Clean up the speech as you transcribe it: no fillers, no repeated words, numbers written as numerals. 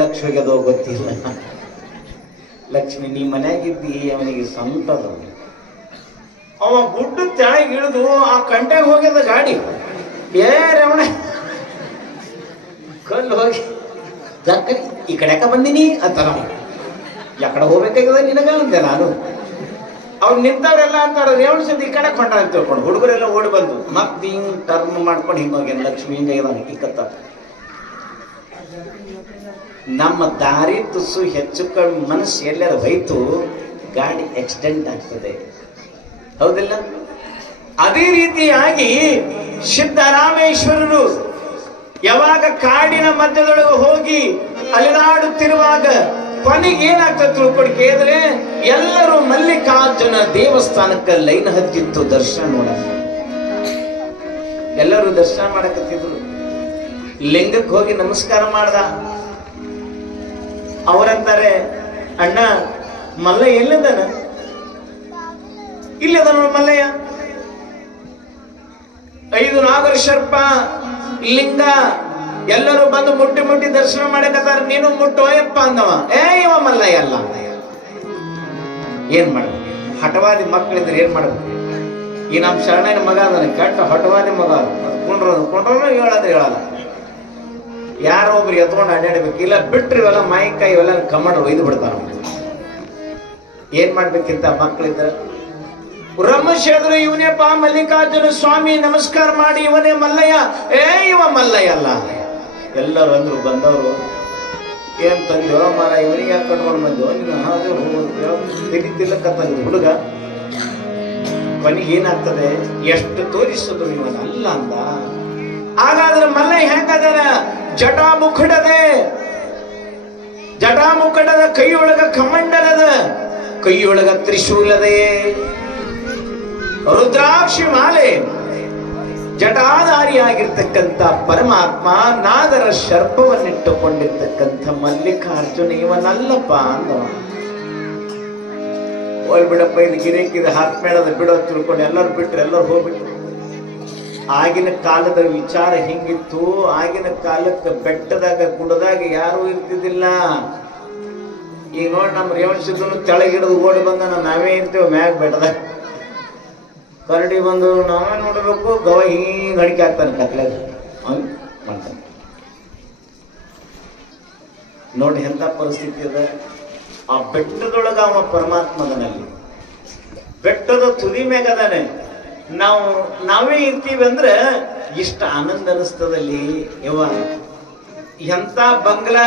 ಲಕ್ಷ್ಮಿಗೆ ಅದು ಗೊತ್ತಿಲ್ಲ. ಲಕ್ಷ್ಮಿ ನೀ ಮನ್ಯಾಗಿದ್ದಿ, ಅವನಿಗೆ ಸ್ವಂತದ. ಅವ ಗುಡ್ಡ ತೆಳಗೆ ಇಳಿದು ಆ ಕಂಟೆಗೆ ಹೋಗ್ಯದ ಗಾಡಿ. ರಮಣ ಕಲ್ಲು ಹೋಗಿ ಜಕ್ಕರಿ ಈ ಕಡೆ ಯಾಕ ಬಂದಿನಿ ಅಂತ ನಾವು ಯಾಕಡೆ ಹೋಗ್ಬೇಕಾಗ್ಯದ ನಿನಗ ಅಂದೆ ನಾನು. ಅವ್ರು ನಿಂತವ್ರೆಲ್ಲ ಅಂತಾರ ರೇವಣ ಈ ಕಡೆ ಕೊಂಡ ಅಂತ ತಿಳ್ಕೊಂಡು ಹುಡುಗರೆಲ್ಲ ಓಡಿ ಬಂದು ಮತ್ತೆ ಹಿಂಗ್ ಟರ್ನ್ ಮಾಡ್ಕೊಂಡು ಹಿಂಗ ಹೋಗ್ಯಾನ. ಲಕ್ಷ್ಮಿ ಹಿಂಗ ಹಕ್ಕಿಕತ್ತ ನಮ್ಮ ದಾರಿ ತುಸು ಹೆಚ್ಚು ಕಡಿಮೆ ಮನಸ್ಸು ಎಲ್ಲರ ಹೋಯ್ತು ಗಾಡಿ ಆಕ್ಸಿಡೆಂಟ್ ಆಗ್ತದೆ, ಹೌದಿಲ್ಲ? ಅದೇ ರೀತಿಯಾಗಿ ಸಿದ್ದರಾಮೇಶ್ವರರು ಯಾವಾಗ ಕಾಡಿನ ಮಧ್ಯದೊಳಗೆ ಹೋಗಿ ಅಲಿದಾಡುತ್ತಿರುವಾಗ ಕೊನೆಗೆ ಏನಾಗ್ತದೆ ತಿಳ್ಕೊಂಡು ಕೇಳಿದ್ರೆ ಎಲ್ಲರೂ ಮಲ್ಲಿಕಾರ್ಜುನ ದೇವಸ್ಥಾನಕ್ಕೆ ಲೈನ್ ಹತ್ತಿತ್ತು ದರ್ಶನ ನೋಡ. ಎಲ್ಲರೂ ದರ್ಶನ ಮಾಡಕತ್ತಿದ್ರು. ಲಿಂಗಕ್ಕೆ ಹೋಗಿ ನಮಸ್ಕಾರ ಮಾಡ್ದ. ಅವರಂತಾರೆ, ಅಣ್ಣ ಮಲ್ಲಯ್ಯ ಎಲ್ಲಿದ್ದಾನ? ಇಲ್ಲದ ಮಲ್ಲಯ್ಯ. 5 ನಾಗರ ಸರ್ಪ ಲಿಂಗ ಎಲ್ಲರೂ ಬಂದು ಮುಟ್ಟಿ ಮುಟ್ಟಿ ದರ್ಶನ ಮಾಡಕತ್ತಾರ. ನೀನು ಮುಟ್ಟೋಯಪ್ಪ ಅಂದವ. ಇವ ಮಲ್ಲಯ್ಯ ಅಲ್ಲ. ಏನ್ ಮಾಡ್ಬೇಕು? ಹಠವಾದಿ ಮಕ್ಕಳಿದ್ರೆ ಏನ್ ಮಾಡ್ಬೇಕು? ಈ ನಮ್ಮ ಶರಣನ ಮಗ ಅದನ್ನ ಕೆಟ್ಟ ಹಠವಾದಿ ಮಗ. ಕೊಂಡ್ರು ಹೇಳಂದ್ರೆ ಹೇಳಲ್ಲ. ಯಾರೋ ಒಬ್ರು ಎತ್ಕೊಂಡು ಅಡ್ಡಾಡ್ಬೇಕು. ಇಲ್ಲ ಬಿಟ್ರಿ ಇವೆಲ್ಲ ಮಾಯಿಕಾಯಿ ಇವೆಲ್ಲ ಕಮ್ಮಡ ಒಯ್ದು ಬಿಡ್ತಾರ. ಏನ್ ಮಾಡ್ಬೇಕಿಂತ ಮಕ್ಕಳಿದ್ರ ಬ್ರಹ್ಮಶೇದ್ರು ಇವನೇಪ್ಪ ಮಲ್ಲಿಕಾರ್ಜುನ ಸ್ವಾಮಿ ನಮಸ್ಕಾರ ಮಾಡಿ ಇವನೇ ಮಲ್ಲಯ್ಯ. ಇವ ಮಲ್ಲಯ್ಯ ಅಲ್ಲ. ಎಲ್ಲರೂ ಅಂದ್ರು ಬಂದವರು, ಏನ್ ತಂದೆವ ಮರ ಇವನಿಗೆ ಯಾಕೆ ಕಟ್ಕೊಂಡು ಬಂದೆವ ತಿನ್ನಕತ್ತ ಹುಡುಗ. ಕೊನೆಗೆ ಏನಾಗ್ತದೆ? ಎಷ್ಟು ತೋರಿಸೋದು ಇವನಲ್ಲ ಅಂದ. ಹಾಗಾದ್ರೆ ಮಲ್ಲಯ್ಯ ಹೆಂಗದಾರ? ಜಟಾಮುಖಡದೆ, ಜಟಾಮುಖಡದ ಕೈಯೊಳಗ ಕಮಂಡಲದ, ಕೈಯೊಳಗ ತ್ರಿಶೂಲದೆ, ರುದ್ರಾಕ್ಷಿ ಮಾಲೆ, ಜಟಾಧಾರಿಯಾಗಿರ್ತಕ್ಕಂಥ ಪರಮಾತ್ಮ ನಾಗರ ಶರ್ಪವನ್ನಿಟ್ಟುಕೊಂಡಿರ್ತಕ್ಕಂಥ ಮಲ್ಲಿಕಾರ್ಜುನ ಇವನಲ್ಲಪ್ಪ ಅಂದವ. ಹೋಗ್ಬಿಡಪ್ಪ ಇದು ಗಿರಿಕಿದ ಹಾಕ್ಮೇಳದ ಬಿಡೋ ತಿಳ್ಕೊಂಡು ಎಲ್ಲರೂ ಬಿಟ್ರು. ಎಲ್ಲರೂ ಹೋಗ್ಬಿಟ್ರು. ಆಗಿನ ಕಾಲದ ವಿಚಾರ ಹಿಂಗಿತ್ತು. ಆಗಿನ ಕಾಲಕ್ಕೆ ಬೆಟ್ಟದಾಗ ಗುಡದಾಗ ಯಾರು ಇರ್ತಿದ್ದಿಲ್ಲ. ಈಗ ನೋಡಿ ನಮ್ಮ ರೇವಣಸಿದ್ದನು ತೆಳಗಿಡಿದು ಓಡಿ ಬಂದ ನಾವೇ ಇರ್ತೇವೆ ಮ್ಯಾಗ ಬೆಟ್ಟದಾಗ. ಕರಡಿ ಬಂದು ನಾವೇ ನೋಡಬೇಕು. ಗವ ಹಿಂಗ್ ಅಡಿಕೆ ಹಾಕ್ತಾನೆ ಕತ್ಲಾಗ ಮಾಡ್ತಾನೆ. ನೋಡಿ ಎಂತ ಪರಿಸ್ಥಿತಿ ಅದ. ಆ ಬೆಟ್ಟದೊಳಗ ಅವ ಪರಮಾತ್ಮದನಲ್ಲಿ ಬೆಟ್ಟದ ತುದಿ ಮೇಗದಾನೆ. ನಾವೇ ಇರ್ತೀವಿ ಅಂದ್ರೆ ಇಷ್ಟ ಆನಂದ ಅನಿಸ್ತದಲ್ಲಿ. ಎಂತ ಬಂಗ್ಲಾ